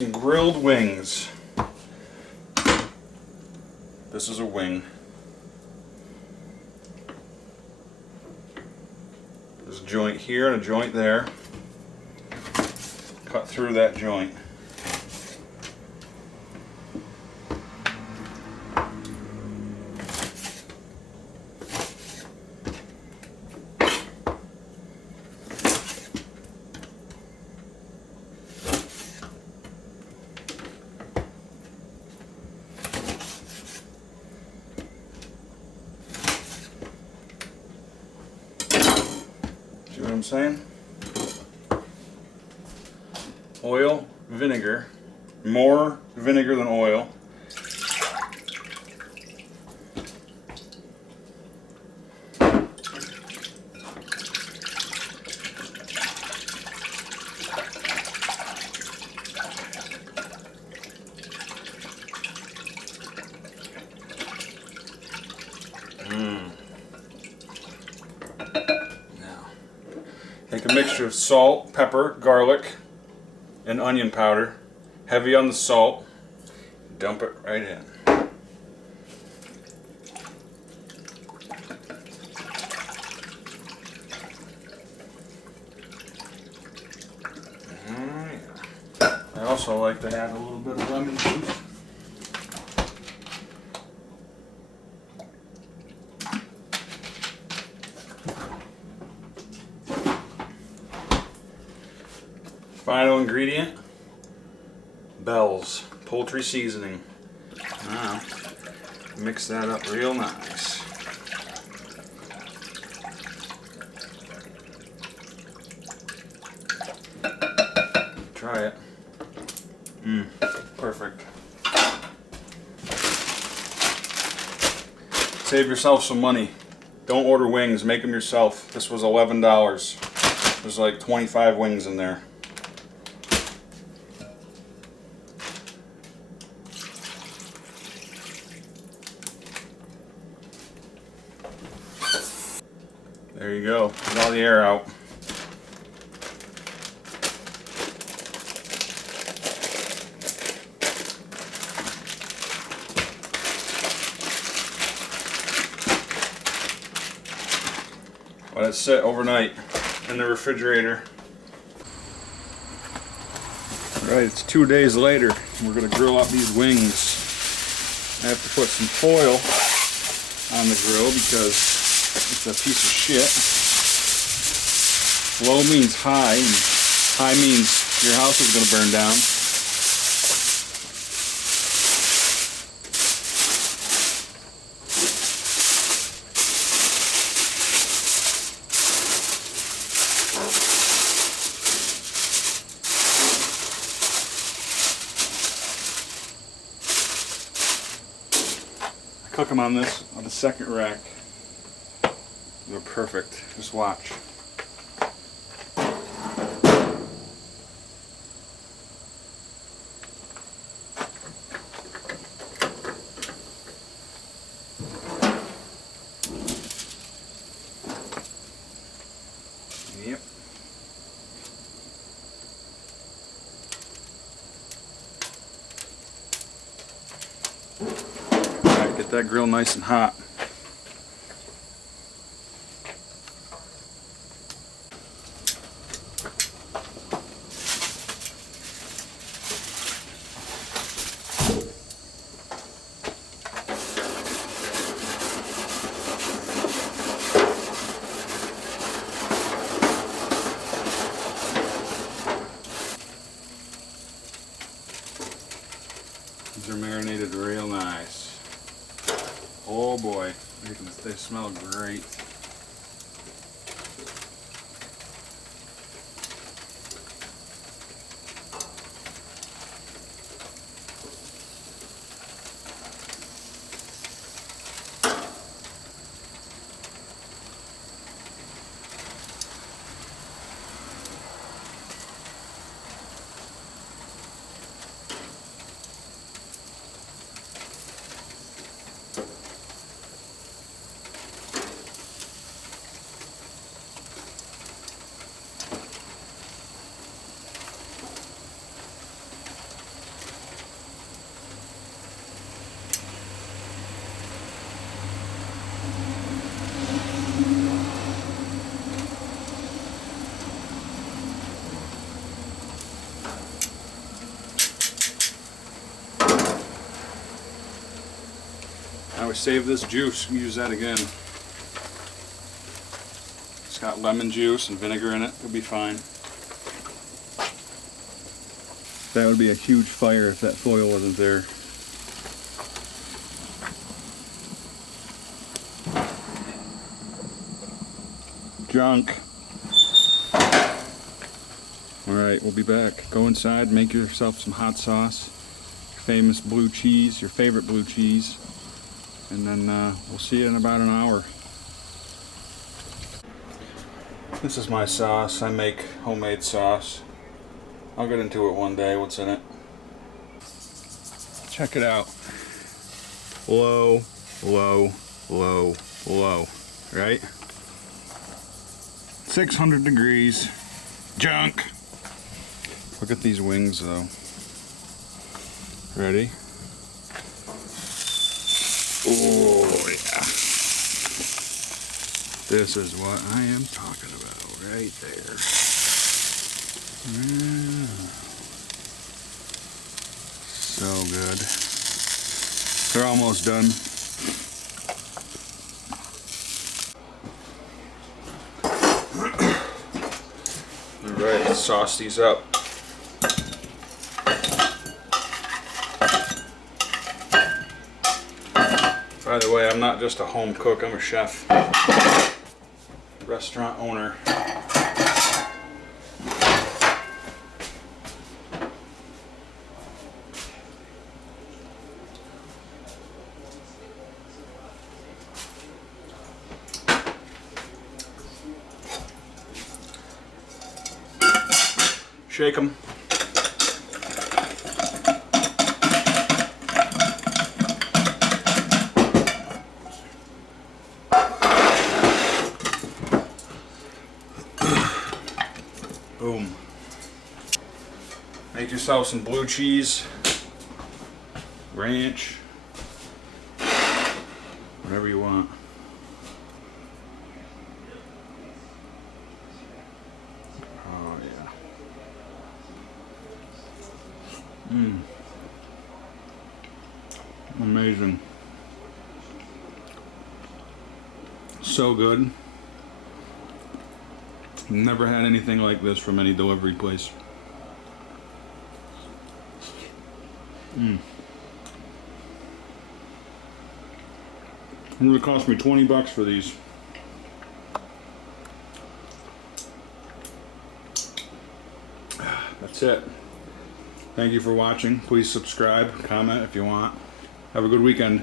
Some grilled wings. This is a wing. There's a joint here and a joint there. Cut through that joint. See what I'm saying? Oil, vinegar, more vinegar than oil. Take a mixture of salt, pepper, garlic, and onion powder. Heavy on the salt. Dump it right in. I also like to add a little bit of lemon juice. Final ingredient, Bell's poultry seasoning. Now, mix that up real nice. Try it. Perfect. Save yourself some money. Don't order wings, make them yourself. This was $11. There's like 25 wings in there. There you go. Get all the air out. Let it sit overnight in the refrigerator. Alright, it's 2 days later. We're going to grill up these wings. I have to put some foil on the grill because it's a piece of shit. Low means high, and high means your house is going to burn down. I cook them on the second rack. They're perfect. Just watch. Yep. Alright, get that grill nice and hot. These are marinated real nice. Oh boy, they smell great. Now we save this juice, we use that again. It's got lemon juice and vinegar in it, it'll be fine. That would be a huge fire if that foil wasn't there. Junk. Alright, we'll be back. Go inside, make yourself some hot sauce, your famous blue cheese, your favorite blue cheese, and then we'll see you in about an hour. This is my sauce. I make homemade sauce. I'll get into it one day, what's in it. Check it out. Low, low, low, low, right? 600 degrees. Junk. Look at these wings though. Ready? Oh yeah. This is what I am talking about right there. So good. They're almost done. Alright, let's sauce these up. By the way, I'm not just a home cook, I'm a chef. Restaurant owner. Shake them. Boom. Make yourself some blue cheese, ranch, whatever you want. Oh yeah. Amazing. So good. Never had anything like this from any delivery place. It would have cost me 20 bucks for these. That's it. Thank you for watching. Please subscribe, comment if you want. Have a good weekend.